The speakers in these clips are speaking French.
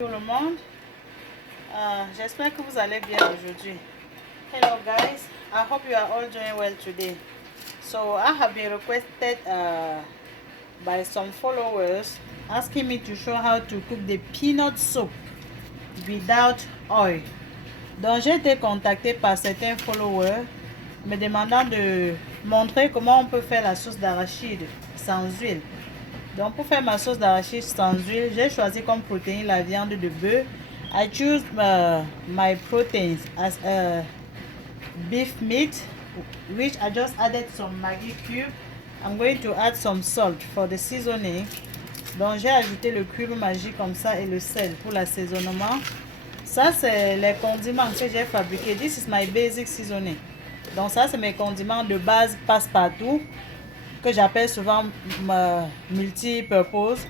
Tout le monde, j'espère que vous allez bien aujourd'hui. Hello guys, I hope you are all doing well today. So I have been requested by some followers asking me to show how to cook the peanut soup without oil. Donc j'ai été contacté par certains followers me demandant de montrer comment on peut faire la sauce d'arachide sans huile. Donc pour faire ma sauce d'arachide sans huile, j'ai choisi comme protéine la viande de bœuf. I choose my proteins as beef meat, which I just added some Maggi cube. I'm going to add some salt for the seasoning. Donc j'ai ajouté le cube magique comme ça et le sel pour l'assaisonnement. Ça c'est les condiments que j'ai fabriqués. This is my basic seasoning. Donc ça c'est mes condiments de base passe-partout, que j'appelle souvent multi-purpose.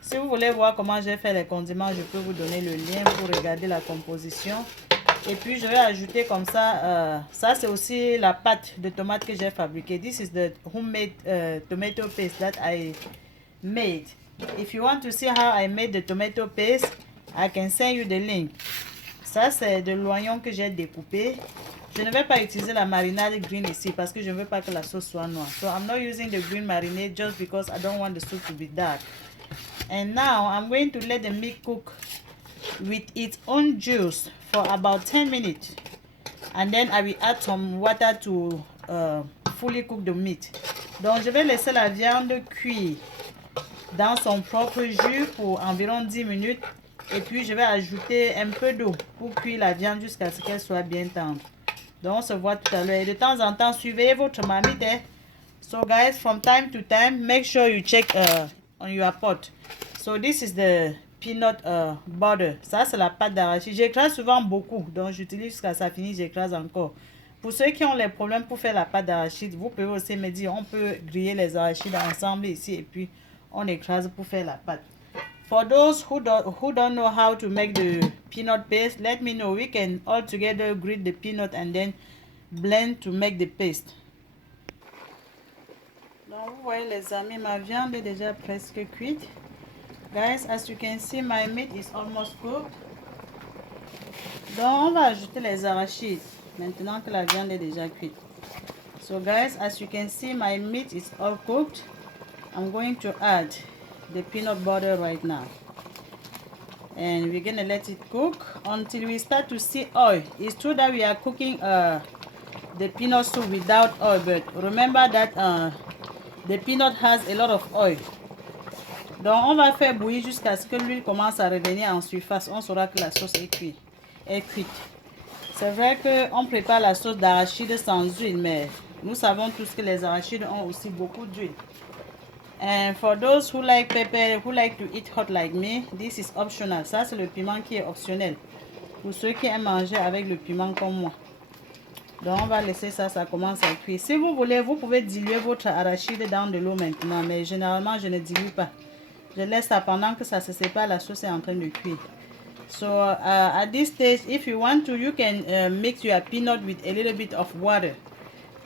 Si vous voulez voir comment j'ai fait les condiments, je peux vous donner le lien pour regarder la composition. Et puis je vais ajouter comme ça, ça c'est aussi la pâte de tomate que j'ai fabriquée. This is the homemade tomato paste that I made. If you want to see how I made the tomato paste, I can send you the link. Ça c'est de l'oignon que j'ai découpé. Je ne vais pas utiliser la marinade green ici parce que je ne veux pas que la sauce soit noire. So I'm not using the green marinade just because I don't want the soup to be dark. And now I'm going to let the meat cook with its own juice for about 10 minutes. And then I will add some water to fully cook the meat. Donc je vais laisser la viande cuire dans son propre jus pour environ 10 minutes. Et puis je vais ajouter un peu d'eau pour cuire la viande jusqu'à ce qu'elle soit bien tendre. Donc on se voit tout à l'heure. Et de temps en temps, suivez votre marmite. So guys, from time to time, make sure you check on your pot. So this is the peanut butter. Ça c'est la pâte d'arachide. J'écrase souvent beaucoup. Donc j'utilise jusqu'à ça finisse, j'écrase encore. Pour ceux qui ont les problèmes pour faire la pâte d'arachide, vous pouvez aussi me dire, on peut griller les arachides ensemble ici et puis on écrase pour faire la pâte. For those who don't know how to make the peanut paste, let me know. We can all together grate the peanut and then blend to make the paste. Donc vous voyez les amis, ma viande est déjà presque cuite. Guys, as you can see, my meat is almost cooked. Donc on va ajouter les arachides maintenant que la viande est déjà cuite. So guys, as you can see, my meat is all cooked. I'm going to add the peanut butter right now, and we're gonna let it cook until we start to see oil. It's true that we are cooking the peanut soup without oil, but remember that the peanut has a lot of oil. Donc on va faire bouillir jusqu'à ce que l'huile commence à revenir en surface. On saura que la sauce est cuite. C'est vrai qu'on prépare la sauce d'arachide sans huile, mais nous savons tous que les arachides ont aussi beaucoup d'huile. And for those who like pepper, who like to eat hot like me, this is optional. Ça, c'est le piment qui est optionnel. Pour ceux qui aiment manger avec le piment comme moi. Donc, on va laisser ça, ça commence à cuire. Si vous voulez, vous pouvez diluer votre arachide dans de l'eau maintenant. Mais généralement, je ne dilue pas. Je laisse ça pendant que ça se sépare, la sauce est en train de cuire. So, at this stage, if you want to, you can mix your peanut with a little bit of water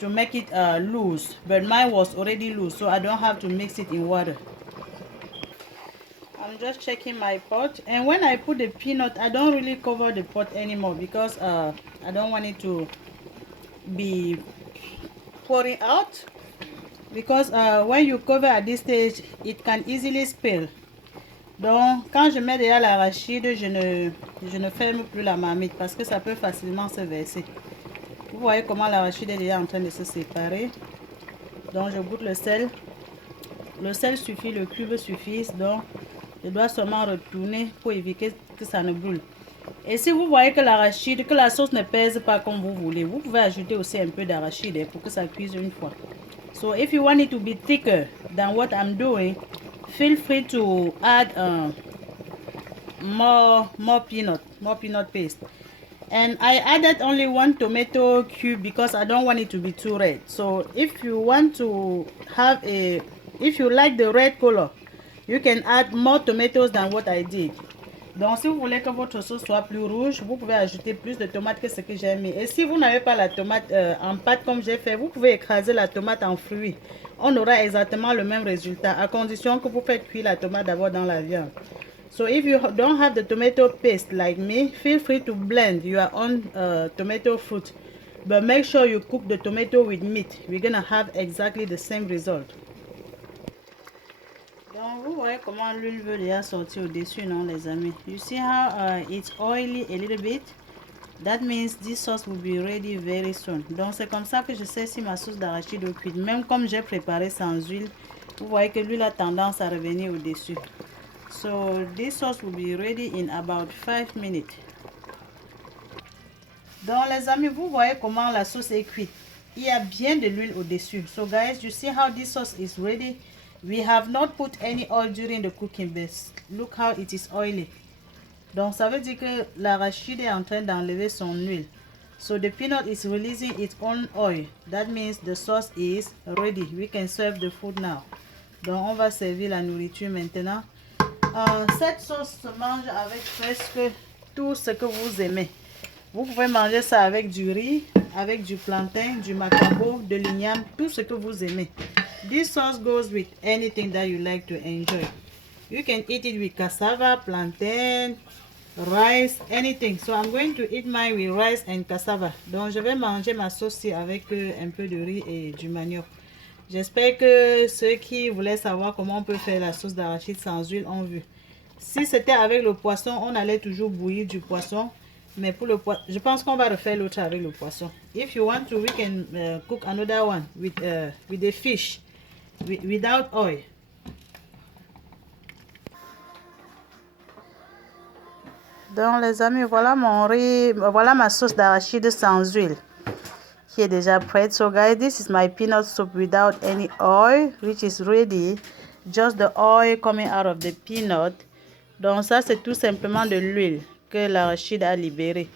to make it loose, but mine was already loose, so I don't have to mix it in water. I'm just checking my pot, and when I put the peanut, I don't really cover the pot anymore because I don't want it to be pouring out, because when you cover at this stage, it can easily spill. Donc quand je mets déjà l'arachide, je ne ferme plus la marmite parce que ça peut facilement se verser. Vous voyez comment l'arachide est déjà en train de se séparer. Donc je goûte le sel. Le sel suffit, le cube suffit. Donc je dois seulement retourner pour éviter que ça ne brûle. Et si vous voyez que l'arachide, que la sauce ne pèse pas comme vous voulez, vous pouvez ajouter aussi un peu d'arachide pour que ça cuise une fois. So if you want it to be thicker than what I'm doing, feel free to add more peanut paste. And I added only 1 tomato cube because I don't want it to be too red. So if you want to have if you like the red color, you can add more tomatoes than what I did. Donc si vous voulez que votre sauce soit plus rouge, vous pouvez ajouter plus de tomates que ce que j'ai mis. Et si vous n'avez pas la tomate en pâte comme j'ai fait, vous pouvez écraser la tomate en fruits. On aura exactement le même résultat, à condition que vous faites cuire la tomate d'abord dans la viande. So if you don't have the tomato paste like me, feel free to blend your own tomato fruit, but make sure you cook the tomato with meat. We're gonna have exactly the same result. Donc vous voyez comment l'huile veut déjà sortir au-dessus, non les amis? You see how it's oily a little bit? That means this sauce will be ready very soon. Donc c'est comme ça que je sais si ma sauce d'arachide est cuite. Même comme j'ai préparé sans huile, vous voyez que l'huile a tendance à revenir au-dessus. So this sauce will be ready in about 5 minutes. Donc les amis, vous voyez comment la sauce est cuite. Il y a bien de l'huile au-dessus. So guys, you see how this sauce is ready? We have not put any oil during the cooking, but look how it is oily. Donc ça veut dire que l'arachide est en train d'enlever son huile. So the peanut is releasing its own oil. That means the sauce is ready. We can serve the food now. Donc on va servir la nourriture maintenant. Cette sauce se mange avec presque tout ce que vous aimez. Vous pouvez manger ça avec du riz, avec du plantain, du macabo, de l'igname, tout ce que vous aimez. This sauce goes with anything that you like to enjoy. You can eat it with cassava, plantain, rice, anything. So I'm going to eat mine with rice and cassava. Donc je vais manger ma sauce avec un peu de riz et du manioc. J'espère que ceux qui voulaient savoir comment on peut faire la sauce d'arachide sans huile ont vu. Si c'était avec le poisson, on allait toujours bouillir du poisson. Mais pour le poisson, je pense qu'on va refaire l'autre avec le poisson. If you want to, we can cook another one with the fish, without oil. Donc les amis, voilà mon riz, voilà ma sauce d'arachide sans huile qui est déjà prête. So guys, this is my peanut soup without any oil, which is ready. Just the oil coming out of the peanut. Donc ça c'est tout simplement de l'huile que l'arachide a libéré.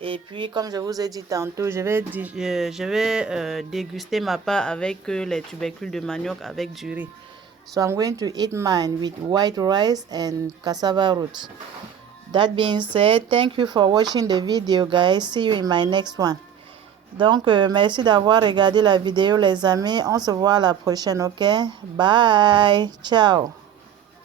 Et puis comme je vous ai dit tantôt, je vais déguster ma part avec les tubercules de manioc avec du riz. So I'm going to eat mine with white rice and cassava roots. That being said, thank you for watching the video guys. See you in my next one. Donc merci d'avoir regardé la vidéo les amis. On se voit à la prochaine, ok? Bye. Ciao.